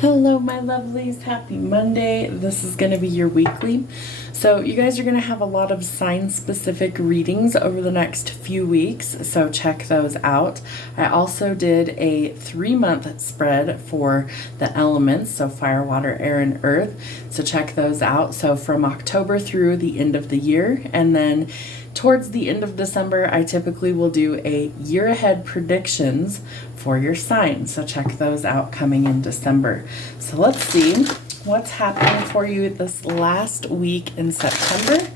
Hello, my lovelies. Happy Monday. This is going to be your weekly. So you guys are going to have a lot of sign-specific readings over the next few weeks, so check those out. I also did a 3-month spread for the elements, so fire, water, air, and earth, so check those out. So from October through the end of the year, and then towards the end of December, I typically will do a year ahead predictions for your sign. So check those out coming in December. So let's see what's happening for you this last week in September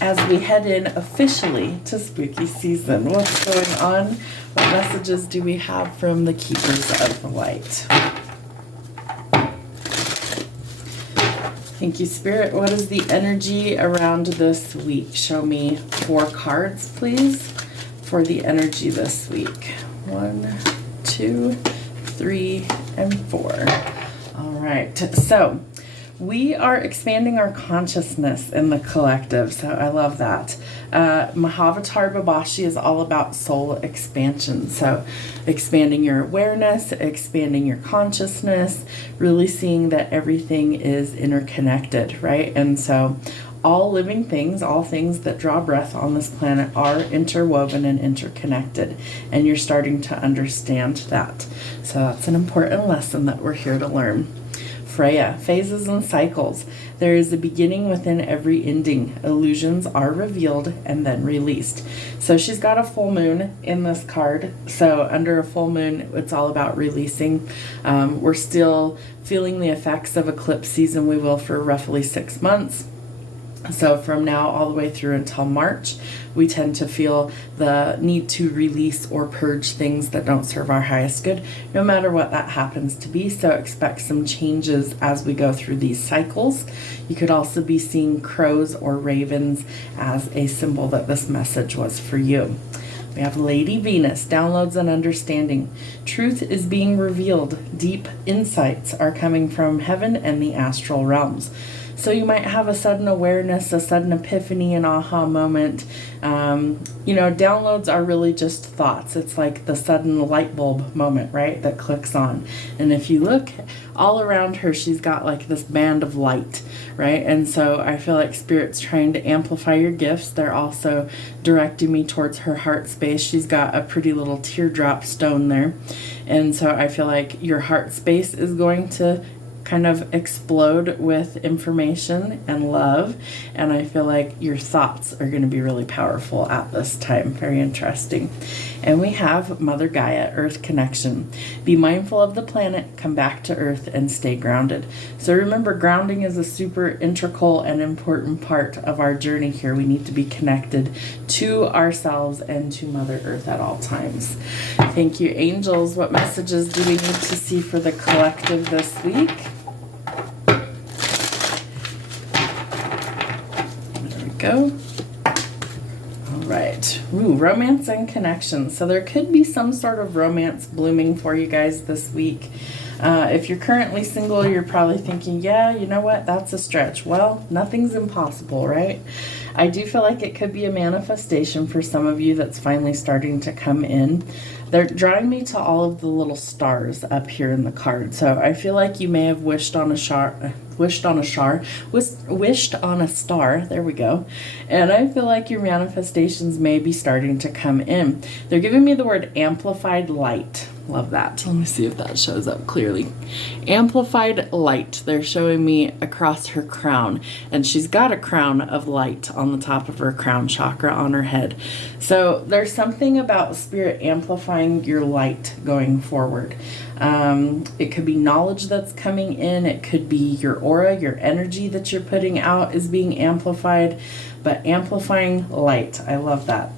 as we head in officially to spooky season. What's going on? What messages do we have from the keepers of the light? Thank you, Spirit. What is the energy around this week? Show me 4 cards, please, for the energy this week. 1, 2, 3, and 4. All right. So we are expanding our consciousness in the collective. So I love that. Mahavatar Babashi is all about soul expansion. So expanding your awareness, expanding your consciousness, really seeing that everything is interconnected, right? And so all living things, all things that draw breath on this planet are interwoven and interconnected. And you're starting to understand that. So that's an important lesson that we're here to learn. Freya, phases and cycles. There is a beginning within every ending. Illusions are revealed and then released. So she's got a full moon in this card. So under a full moon, it's all about releasing. We're still feeling the effects of eclipse season. We will for roughly 6 months. So from now all the way through until March, we tend to feel the need to release or purge things that don't serve our highest good, no matter what that happens to be. So expect some changes as we go through these cycles. You could also be seeing crows or ravens as a symbol that this message was for you. We have Lady Venus, downloads and understanding. Truth is being revealed. Deep insights are coming from heaven and the astral realms. So you might have a sudden awareness, a sudden epiphany, an aha moment. Downloads are really just thoughts. It's like the sudden light bulb moment, right, that clicks on. And if you look all around her, she's got like this band of light, right? And so I feel like Spirit's trying to amplify your gifts. They're also directing me towards her heart space. She's got a pretty little teardrop stone there. And so I feel like your heart space is going to kind of explode with information and love, and I feel like your thoughts are going to be really powerful at this time. Very interesting. And we have Mother Gaia, Earth Connection. Be mindful of the planet, come back to Earth, and stay grounded. So remember, grounding is a super integral and important part of our journey here. We need to be connected to ourselves and to Mother Earth at all times. Thank you, angels. What messages do we need to see for the collective this week? Go. All right. Ooh, romance and connection. So there could be some sort of romance blooming for you guys this week. If you're currently single, you're probably thinking, yeah, you know what, that's a stretch. Well, nothing's impossible, right? I do feel like it could be a manifestation for some of you that's finally starting to come in. They're drawing me to all of the little stars up here in the card. So I feel like you may have wished on a star. There we go. And I feel like your manifestations may be starting to come in. They're giving me the word amplified light. Love that. Let me see if that shows up clearly. Amplified light. They're showing me across her crown, and she's got a crown of light on the top of her crown chakra on her head. So there's something about Spirit amplifying your light going forward. It could be knowledge that's coming in. It could be your aura, your energy that you're putting out is being amplified, but amplifying light. I love that.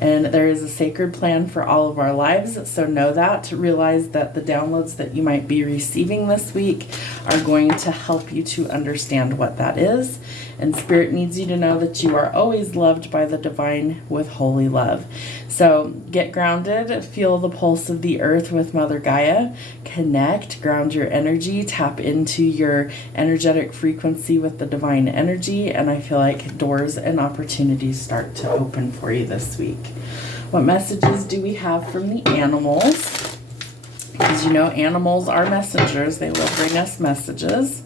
And there is a sacred plan for all of our lives, so know that. Realize that the downloads that you might be receiving this week are going to help you to understand what that is. And Spirit needs you to know that you are always loved by the divine with holy love. So get grounded, feel the pulse of the earth with Mother Gaia, connect, ground your energy, tap into your energetic frequency with the divine energy, and I feel like doors and opportunities start to open for you this week. What messages do we have from the animals? Because animals are messengers. They will bring us messages.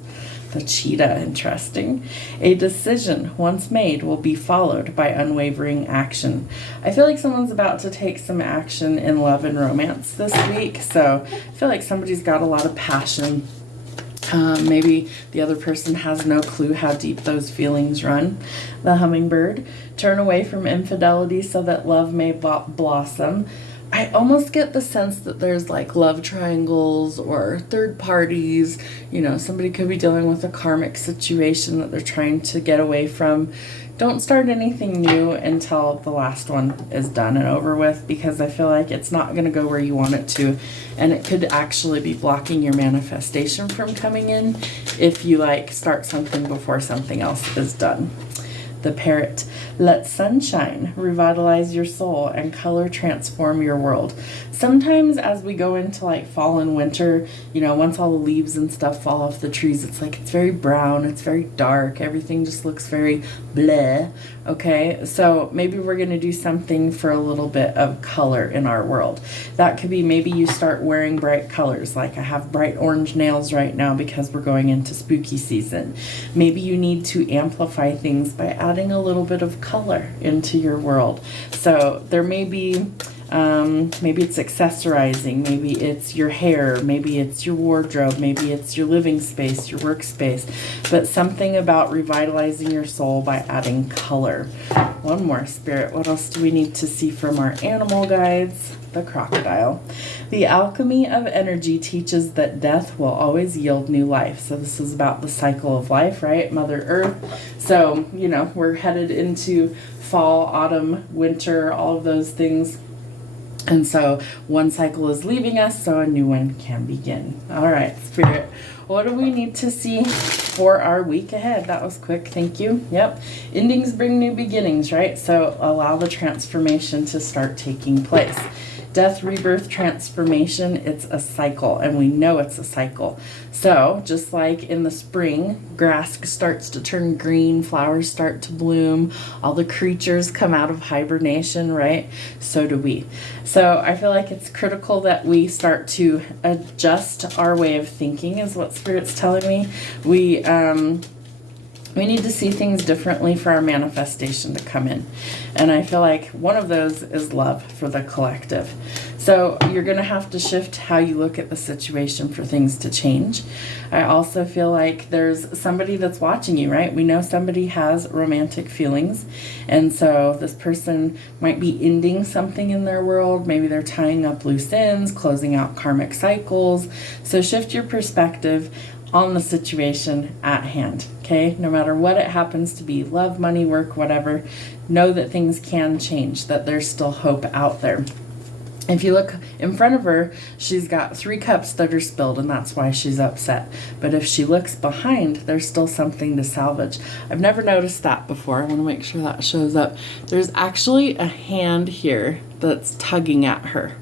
The cheetah, interesting. A decision once made will be followed by unwavering action. I feel like someone's about to take some action in love and romance this week. So I feel like somebody's got a lot of passion. Maybe the other person has no clue how deep those feelings run. The hummingbird. Turn away from infidelity so that love may blossom. I almost get the sense that there's like love triangles or third parties. Somebody could be dealing with a karmic situation that they're trying to get away from. Don't start anything new until the last one is done and over with, because I feel like it's not going to go where you want it to, and it could actually be blocking your manifestation from coming in if you start something before something else is done. The parrot. Let sunshine revitalize your soul and color transform your world. Sometimes as we go into fall and winter, once all the leaves and stuff fall off the trees, it's very brown, it's very dark, everything just looks very bleh. Okay, so maybe we're going to do something for a little bit of color in our world. That could be maybe you start wearing bright colors. I have bright orange nails right now because we're going into spooky season. Maybe you need to amplify things by adding a little bit of color into your world. So there may be maybe it's accessorizing, maybe it's your hair, maybe it's your wardrobe, maybe it's your living space, your workspace, but something about revitalizing your soul by adding color. One more, Spirit. What else do we need to see from our animal guides? The crocodile. The alchemy of energy teaches that death will always yield new life. So this is about the cycle of life, right? Mother Earth. So, we're headed into fall, autumn, winter, all of those things. And so one cycle is leaving us, so a new one can begin. All right, Spirit, what do we need to see for our week ahead? That was quick, thank you. Yep, endings bring new beginnings, right? So allow the transformation to start taking place. Death, rebirth, transformation, it's a cycle, and we know it's a cycle. So just like in the spring, grass starts to turn green, flowers start to bloom, all the creatures come out of hibernation, right? So do we. So I feel like it's critical that we start to adjust our way of thinking, is what Spirit's telling me. We need to see things differently for our manifestation to come in. And I feel like one of those is love for the collective. So you're going to have to shift how you look at the situation for things to change. I also feel like there's somebody that's watching you, right? We know somebody has romantic feelings. And so this person might be ending something in their world. Maybe they're tying up loose ends, closing out karmic cycles. So shift your perspective on the situation at hand, okay? No matter what it happens to be, love, money, work, whatever, know that things can change, that there's still hope out there. If you look in front of her, she's got 3 cups that are spilled, and that's why she's upset. But if she looks behind, there's still something to salvage. I've never noticed that before. I want to make sure that shows up. There's actually a hand here that's tugging at her.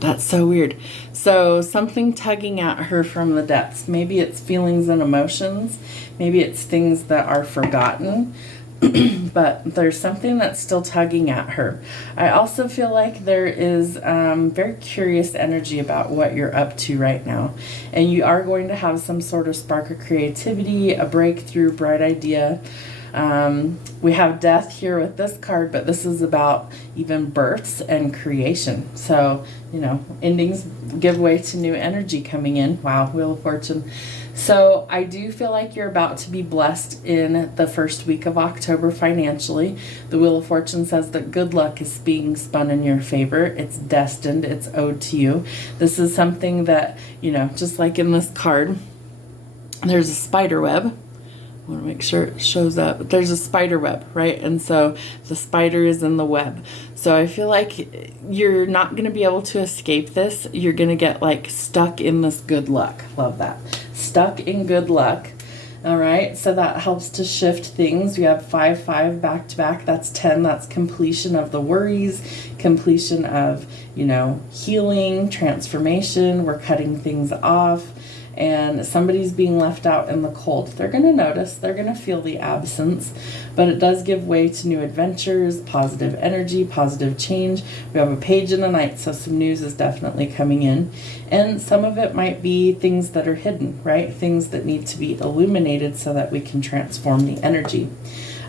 That's so weird. So something tugging at her from the depths. Maybe it's feelings and emotions. Maybe it's things that are forgotten. But there's something that's still tugging at her. I also feel like there is very curious energy about what you're up to right now. And you are going to have some sort of spark of creativity, a breakthrough, bright idea. We have death here with this card, but this is about even births and creation. So, endings give way to new energy coming in. Wow, Wheel of Fortune. So I do feel like you're about to be blessed in the first week of October financially. The Wheel of Fortune says that good luck is being spun in your favor. It's destined. It's owed to you. This is something that, just like in this card, there's a spider web. I want to make sure it shows up. There's a spider web, right? And so the spider is in the web. So I feel like you're not going to be able to escape this. You're going to get stuck in this good luck. Love that. Stuck in good luck. All right. So that helps to shift things. We have 5, 5 back to back. That's 10. That's completion of the worries, completion of, healing, transformation. We're cutting things off. and somebody's being left out in the cold. They're going to notice, they're going to feel the absence, but it does give way to new adventures, positive energy, positive change. We have a page in the night, so some news is definitely coming in. And some of it might be things that are hidden, right? Things that need to be illuminated so that we can transform the energy.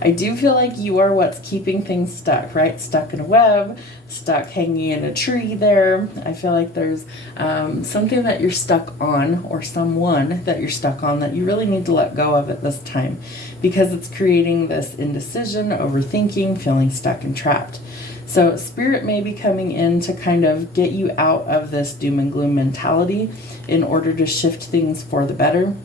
I do feel like you are what's keeping things stuck, right? Stuck in a web, stuck hanging in a tree there. I feel like there's something that you're stuck on, or someone that you're stuck on that you really need to let go of at this time, because it's creating this indecision, overthinking, feeling stuck and trapped. So Spirit may be coming in to kind of get you out of this doom and gloom mentality in order to shift things for the better.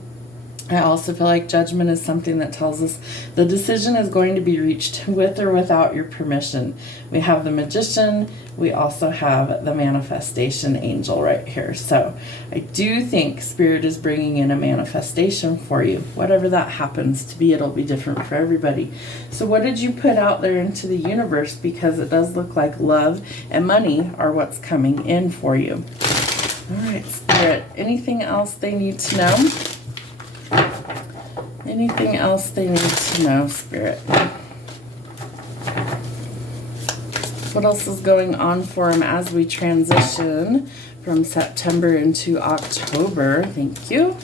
I also feel like Judgment is something that tells us the decision is going to be reached with or without your permission. We have the Magician. We also have the Manifestation Angel right here. So I do think Spirit is bringing in a manifestation for you. Whatever that happens to be, it'll be different for everybody. So what did you put out there into the universe? Because it does look like love and money are what's coming in for you. All right, Spirit. Anything else they need to know? Anything else they need to know, Spirit? What else is going on for them as we transition from September into October? Thank you.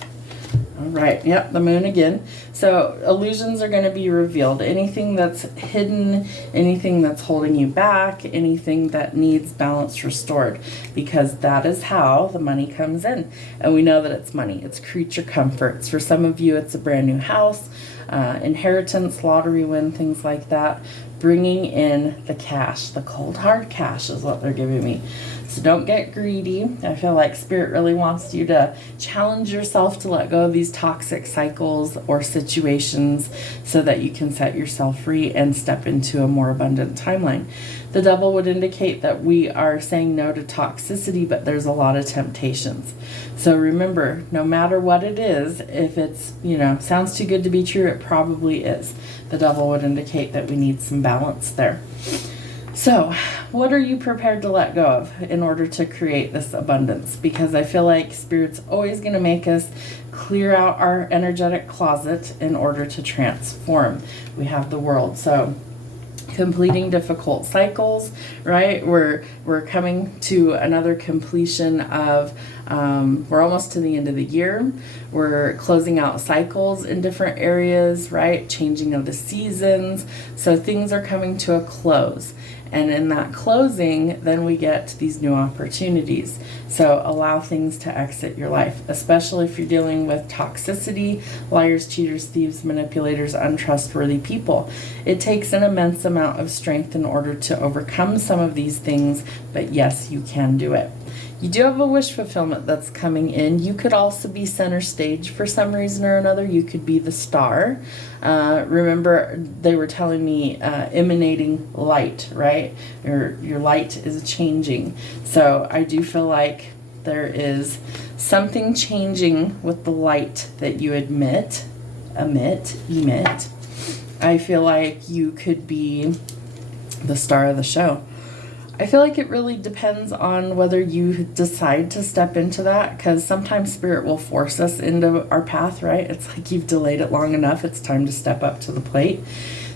All right. Yep, the moon again. So illusions are going to be revealed. Anything that's hidden, anything that's holding you back, anything that needs balance restored, because that is how the money comes in. And we know that it's money. It's creature comforts. For some of you, it's a brand new house, inheritance, lottery win, things like that. Bringing in the cash, the cold hard cash is what they're giving me. So don't get greedy. I feel like Spirit really wants you to challenge yourself to let go of these toxic cycles or situations so that you can set yourself free and step into a more abundant timeline. The Devil would indicate that we are saying no to toxicity, but there's a lot of temptations. So remember, no matter what it is, if it's, sounds too good to be true, it probably is. The Devil would indicate that we need some balance there. So, what are you prepared to let go of in order to create this abundance? Because I feel like Spirit's always going to make us clear out our energetic closet in order to transform. We have the World. So, completing difficult cycles, right? We're coming to another completion of, we're almost to the end of the year. We're closing out cycles in different areas, right? Changing of the seasons. So things are coming to a close. And in that closing, then we get these new opportunities. So allow things to exit your life, especially if you're dealing with toxicity, liars, cheaters, thieves, manipulators, untrustworthy people. It takes an immense amount of strength in order to overcome some of these things, but yes, you can do it. You do have a wish fulfillment that's coming in. You could also be center stage for some reason or another. You could be the star. Remember, they were telling me emanating light, right? Your light is changing. So I do feel like there is something changing with the light that you emit. I feel like you could be the star of the show. I feel like it really depends on whether you decide to step into that, because sometimes Spirit will force us into our path, right? It's like you've delayed it long enough. It's time to step up to the plate.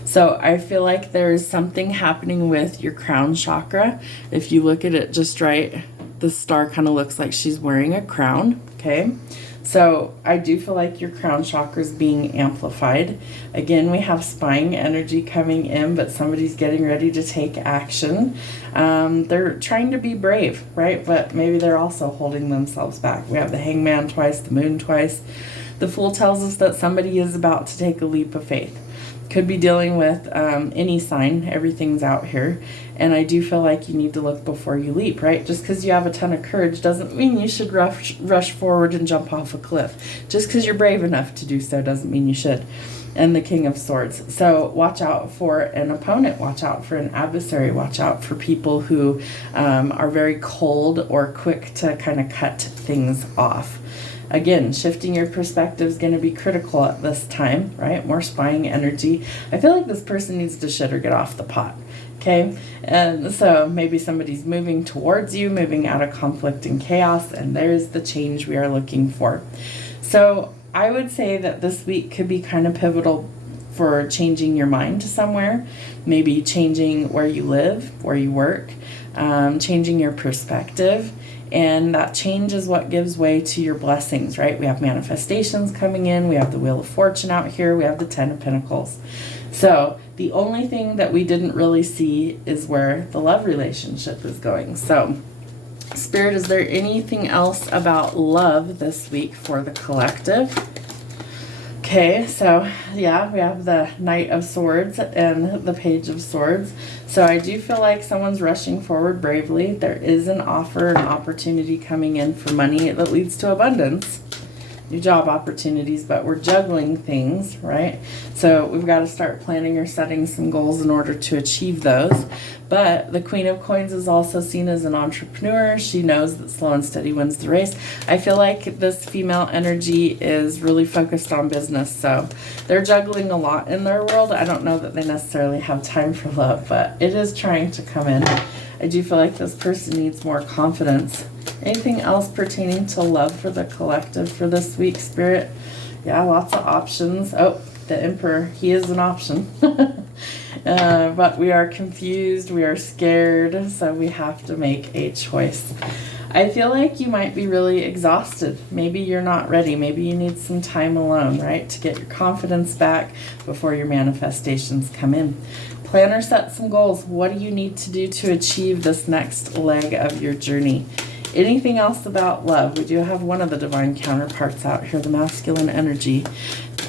So I feel like there's something happening with your crown chakra. If you look at it just right, the star kind of looks like she's wearing a crown, okay? So I do feel like your crown chakra is being amplified. Again, we have spying energy coming in, but somebody's getting ready to take action. They're trying to be brave, right? But maybe they're also holding themselves back. We have the Hangman twice, the Moon twice. The Fool tells us that somebody is about to take a leap of faith. Could be dealing with any sign. Everything's out here. And I do feel like you need to look before you leap, right? Just because you have a ton of courage doesn't mean you should rush forward and jump off a cliff. Just because you're brave enough to do so doesn't mean you should. And the King of Swords. So watch out for an opponent. Watch out for an adversary. Watch out for people who are very cold or quick to kind of cut things off. Again, shifting your perspective is going to be critical at this time, right? More spying energy. I feel like this person needs to shit or get off the pot, okay? And so maybe somebody's moving towards you, moving out of conflict and chaos, and there's the change we are looking for. So I would say that this week could be kind of pivotal for changing your mind to somewhere, maybe changing where you live, where you work, changing your perspective. And that change is what gives way to your blessings, right? We have manifestations coming in. We have the Wheel of Fortune out here. We have the 10 of Pentacles. So the only thing that we didn't really see is where the love relationship is going. So Spirit, is there anything else about love this week for the collective? Okay, so yeah, we have the Knight of Swords and the Page of Swords. So I do feel like someone's rushing forward bravely. There is an offer, an opportunity coming in for money that leads to abundance. New job opportunities, but we're juggling things, right? So we've got to start planning or setting some goals in order to achieve those. But the Queen of Coins is also seen as an entrepreneur. She knows that slow and steady wins the race. I feel like this female energy is really focused on business, so they're juggling a lot in their world. I don't know that they necessarily have time for love, but it is trying to come in. I do feel like this person needs more confidence. Anything else pertaining to love for the collective for this week, Spirit? Yeah, lots of options. Oh, the Emperor, he is an option. But we are confused, we are scared, so we have to make a choice. I feel like you might be really exhausted. Maybe you're not ready. Maybe you need some time alone, right, to get your confidence back before your manifestations come in. Plan or set some goals. What do you need to do to achieve this next leg of your journey? Anything else about love? We do have one of the divine counterparts out here, the masculine energy.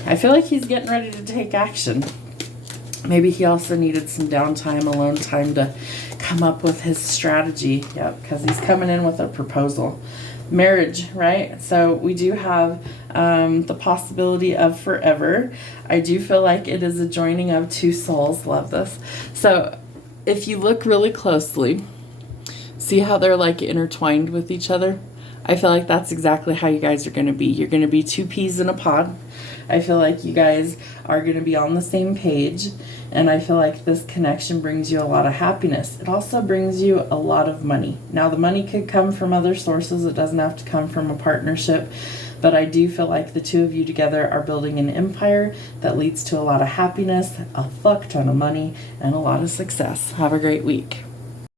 I feel like he's getting ready to take action. Maybe he also needed some downtime, alone time to come up with his strategy. Yep, because he's coming in with a proposal. Marriage, right? So we do have the possibility of forever. I do feel like it is a joining of two souls. Love this. So if you look really closely, see how they're like intertwined with each other? I feel like that's exactly how you guys are going to be. You're going to be two peas in a pod. I feel like you guys are going to be on the same page. And I feel like this connection brings you a lot of happiness. It also brings you a lot of money. Now, the money could come from other sources. It doesn't have to come from a partnership. But I do feel like the two of you together are building an empire that leads to a lot of happiness, a fuck ton of money, and a lot of success. Have a great week.